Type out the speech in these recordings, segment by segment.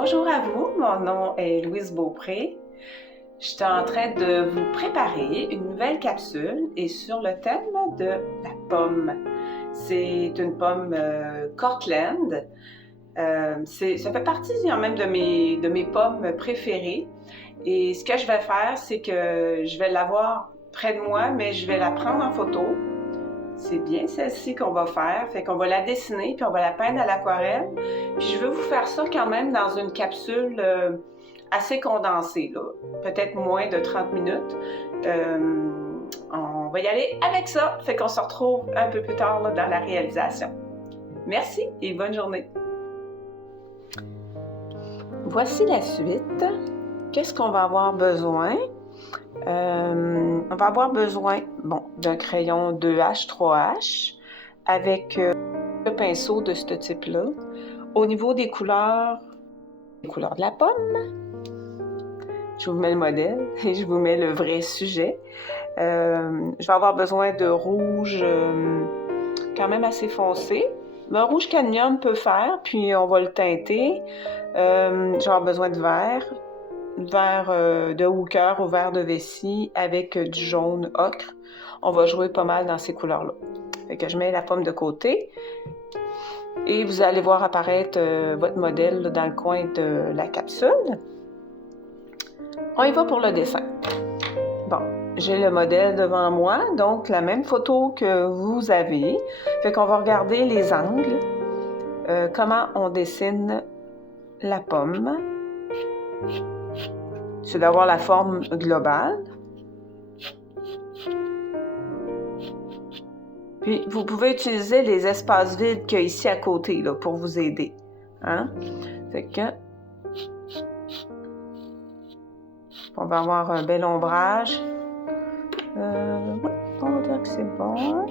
Bonjour à vous, mon nom est Louise Beaupré. Je suis en train de vous préparer une nouvelle capsule et sur le thème de la pomme. C'est une pomme Cortland. Ça fait partie même de mes pommes préférées. Et ce que je vais faire, c'est que je vais l'avoir près de moi, mais je vais la prendre en photo. C'est bien celle-ci qu'on va faire. Fait qu'on va la dessiner, puis on va la peindre à l'aquarelle. Puis je veux vous faire ça quand même dans une capsule assez condensée, là. Peut-être moins de 30 minutes. On va y aller avec ça. Fait qu'on se retrouve un peu plus tard là, dans la réalisation. Merci et bonne journée. Voici la suite. Qu'est-ce qu'on va avoir besoin? On va avoir besoin d'un crayon 2H, 3H avec un pinceau de ce type-là. Au niveau des couleurs, les couleurs de la pomme, je vous mets le modèle et je vous mets le vrai sujet. Je vais avoir besoin de rouge quand même assez foncé. Un rouge cadmium peut faire, puis on va le teinter. Je vais avoir besoin de vert de hooker ou vert de vessie avec du jaune ocre. On va jouer pas mal dans ces couleurs-là. Fait que je mets la pomme de côté et vous allez voir apparaître votre modèle là, dans le coin de la capsule. On y va pour le dessin. Bon, j'ai le modèle devant moi, donc la même photo que vous avez. Fait qu'on va regarder les angles, comment on dessine la pomme. C'est d'avoir la forme globale. Puis, vous pouvez utiliser les espaces vides qu'il y a ici à côté là, pour vous aider. Hein? Fait que, on va avoir un bel ombrage. Oui, on va dire que c'est bon.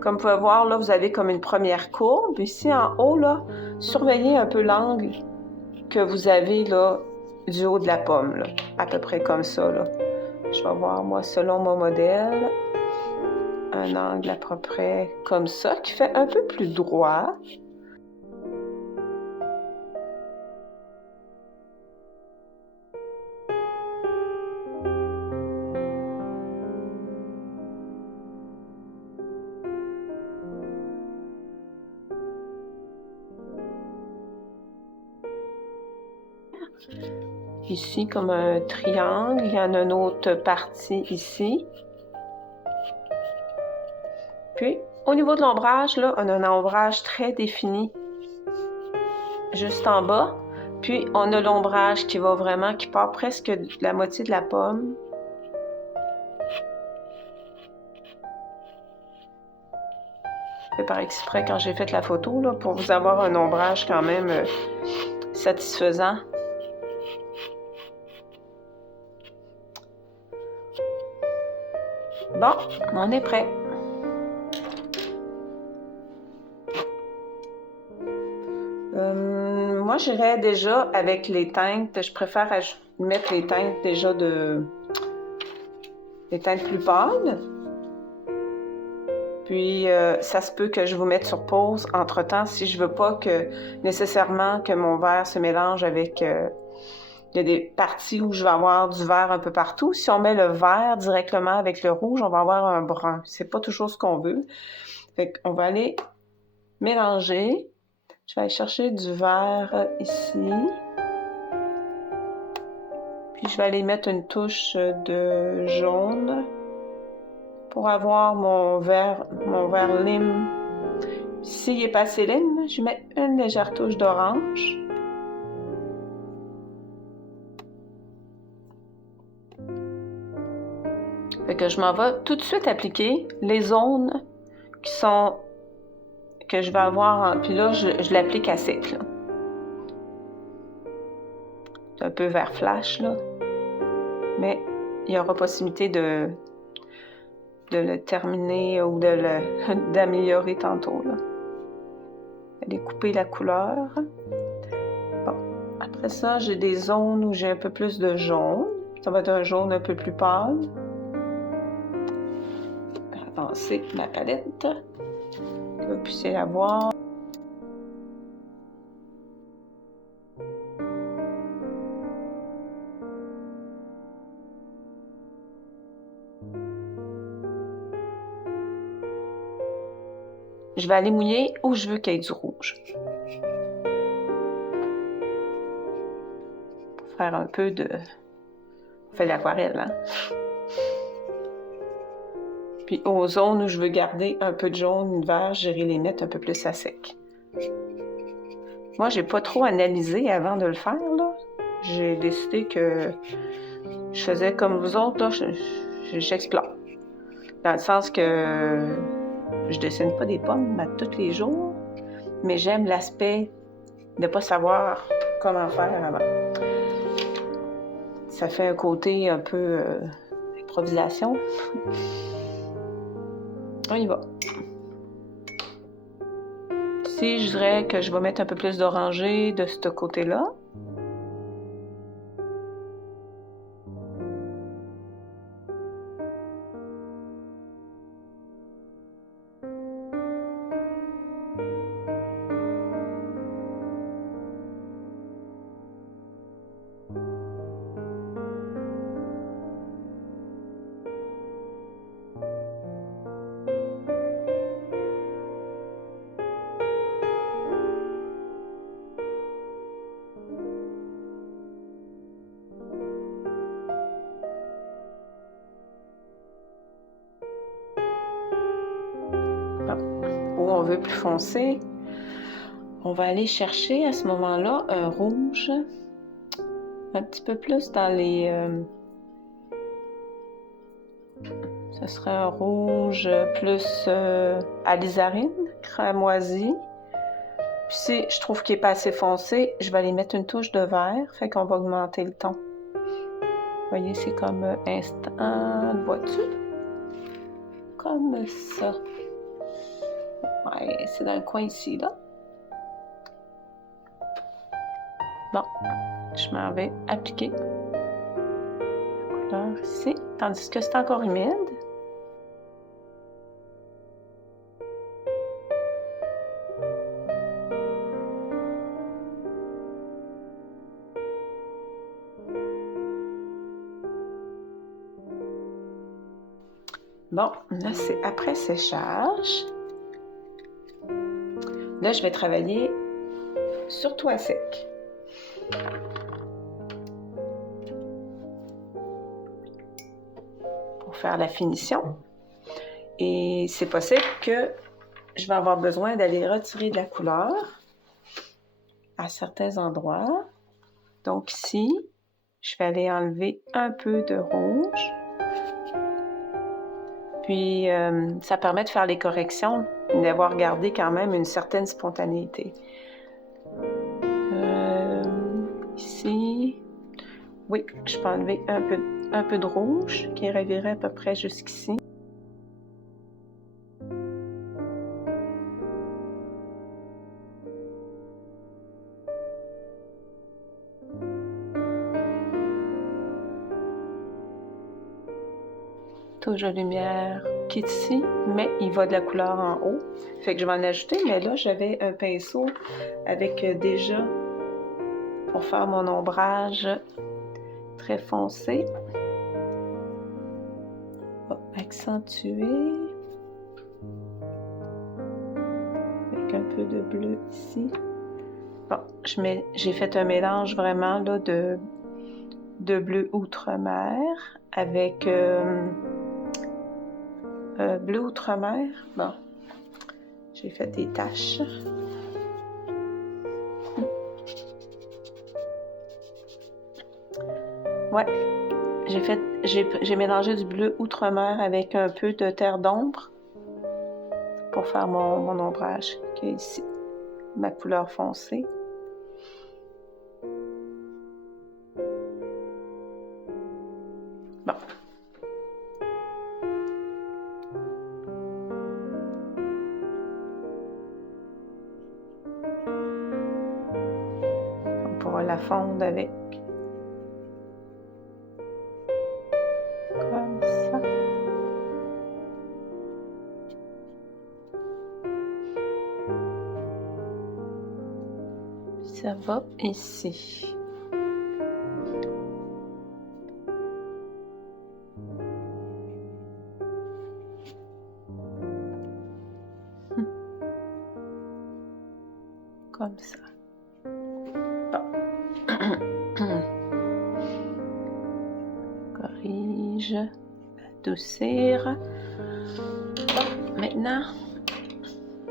Comme vous pouvez voir, là, vous avez comme une première courbe. Ici, en haut, là, surveillez un peu l'angle que vous avez là, du haut de la pomme, là, à peu près comme ça. Là. Je vais voir, moi, selon mon modèle, un angle à peu près comme ça, qui fait un peu plus droit. Ici, comme un triangle, il y en a une autre partie ici. Puis, au niveau de l'ombrage, là, on a un ombrage très défini juste en bas. Puis, on a l'ombrage qui part presque de la moitié de la pomme. Je fais par exprès quand j'ai fait la photo, là, pour vous avoir un ombrage quand même satisfaisant. Bon, on est prêt. Moi, j'irais déjà avec les teintes. Je préfère mettre les teintes déjà les teintes plus pâles. Puis, ça se peut que je vous mette sur pause entre-temps si je veux pas nécessairement que mon vert se mélange avec... il y a des parties où je vais avoir du vert un peu partout. Si on met le vert directement avec le rouge, on va avoir un brun. C'est pas toujours ce qu'on veut. Fait qu'on va aller mélanger. Je vais aller chercher du vert ici. Puis je vais aller mettre une touche de jaune pour avoir mon vert lime. S'il n'est pas assez lime, je mets une légère touche d'orange. Fait que je m'en vais tout de suite appliquer les zones que je vais avoir. Puis là, je l'applique à sec. Là. C'est un peu vert flash, là. Mais il y aura possibilité de le terminer ou d'améliorer tantôt. Là. Aller couper la couleur. Bon. Après ça, j'ai des zones où j'ai un peu plus de jaune. Ça va être un jaune un peu plus pâle. Je vais avancer ma palette. Vous puissiez la voir. je vais aller mouiller où je veux qu'il y ait du rouge. Pour faire un peu de... On fait de l'aquarelle, hein? Puis aux zones où je veux garder un peu de jaune, de vert, j'irai les mettre un peu plus à sec. Moi, j'ai pas trop analysé avant de le faire, là. J'ai décidé que je faisais comme vous autres, là, j'explore. Dans le sens que je dessine pas des pommes à tous les jours, mais j'aime l'aspect de pas savoir comment faire avant. Ça fait un côté un peu improvisation. On y va. Ici, je dirais que je vais mettre un peu plus d'orangé de ce côté-là. Où on veut plus foncé, on va aller chercher à ce moment-là un rouge un petit peu plus dans les... ce serait un rouge plus alizarine, cramoisi. Puis si je trouve qu'il n'est pas assez foncé, je vais aller mettre une touche de vert, fait qu'on va augmenter le ton. Vous voyez, c'est comme instant, vois-tu? Comme ça. Ouais, c'est dans le coin ici, là. Bon, je m'en vais appliquer la couleur ici, tandis que c'est encore humide. Bon, là, c'est après séchage. Là, je vais travailler surtout à sec. Pour faire la finition. Et c'est possible que je vais avoir besoin d'aller retirer de la couleur à certains endroits. Donc ici, je vais aller enlever un peu de rouge. Puis, ça permet de faire les corrections, d'avoir gardé quand même une certaine spontanéité. Ici, oui, je peux enlever un peu de rouge qui revirait à peu près jusqu'ici. Touche de lumière qui est ici, mais il va de la couleur en haut. Fait que je vais en ajouter, mais là, j'avais un pinceau avec déjà pour faire mon ombrage très foncé. On va accentuer avec un peu de bleu ici. Bon, j'ai fait un mélange vraiment là, de bleu outre-mer avec bleu outre-mer. Bon, j'ai fait des taches. Ouais, j'ai mélangé du bleu outre-mer avec un peu de terre d'ombre pour faire mon ombrage qui est ici, ma couleur foncée. Bon. On pourra la fondre avec. Comme ça. Puis ça va ici. comme ça. Bon. Corrige, adoucir. Bon, maintenant,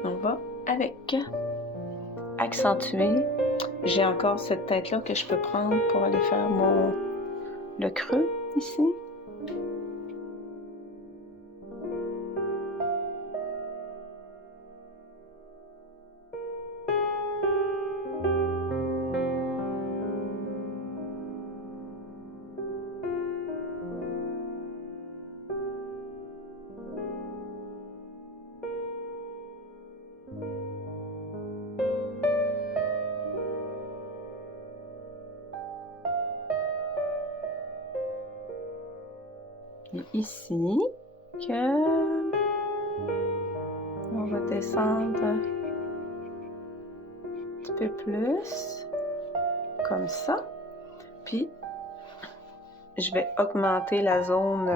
on va avec accentuer. J'ai encore cette tête-là que je peux prendre pour aller faire le creux ici. Et ici, on va descendre un petit peu plus, comme ça. Puis, je vais augmenter la zone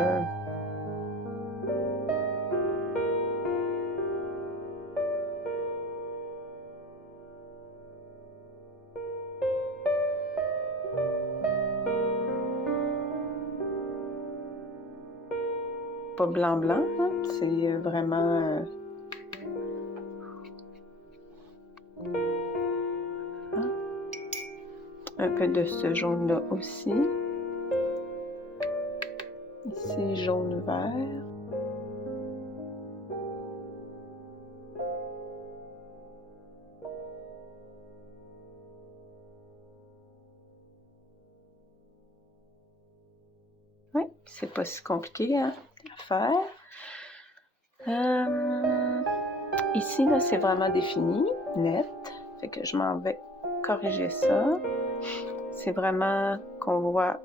pas blanc-blanc, hein? C'est vraiment un peu de ce jaune-là aussi. Ici, jaune-vert. Oui, c'est pas si compliqué hein, à faire. Ici, là, c'est vraiment défini, net. Fait que je m'en vais corriger ça. C'est vraiment qu'on voit...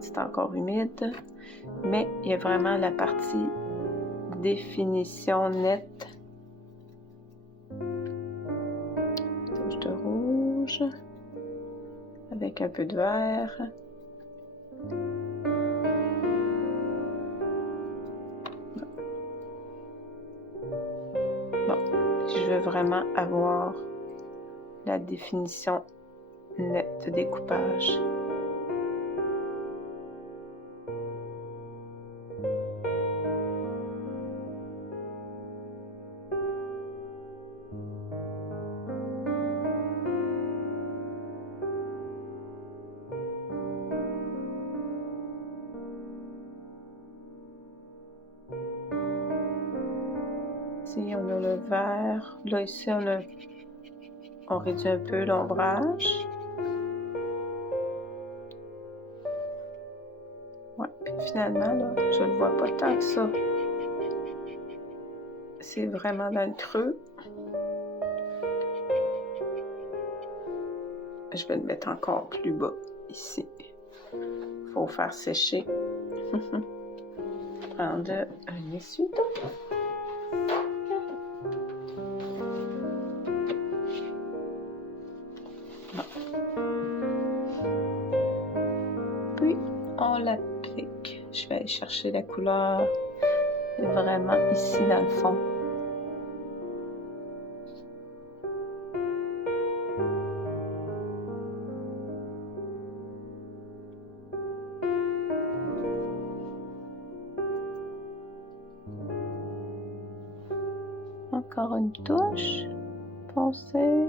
C'est encore humide. Mais il y a vraiment la partie définition nette. Touche de rouge. Avec un peu de vert. Bon, je veux vraiment avoir la définition nette de découpage. Ici, on a le vert. Là, ici, on réduit un peu l'ombrage. Ouais, puis finalement, là, je ne le vois pas tant que ça. C'est vraiment dans le creux. Je vais le mettre encore plus bas, ici. Il faut faire sécher. Prendre un essuie-tout. Puis, on l'applique. Je vais aller chercher la couleur vraiment ici dans le fond. Encore une touche foncée.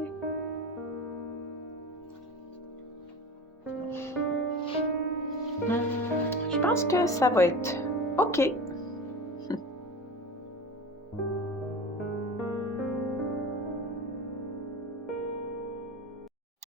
Je pense que ça va être OK.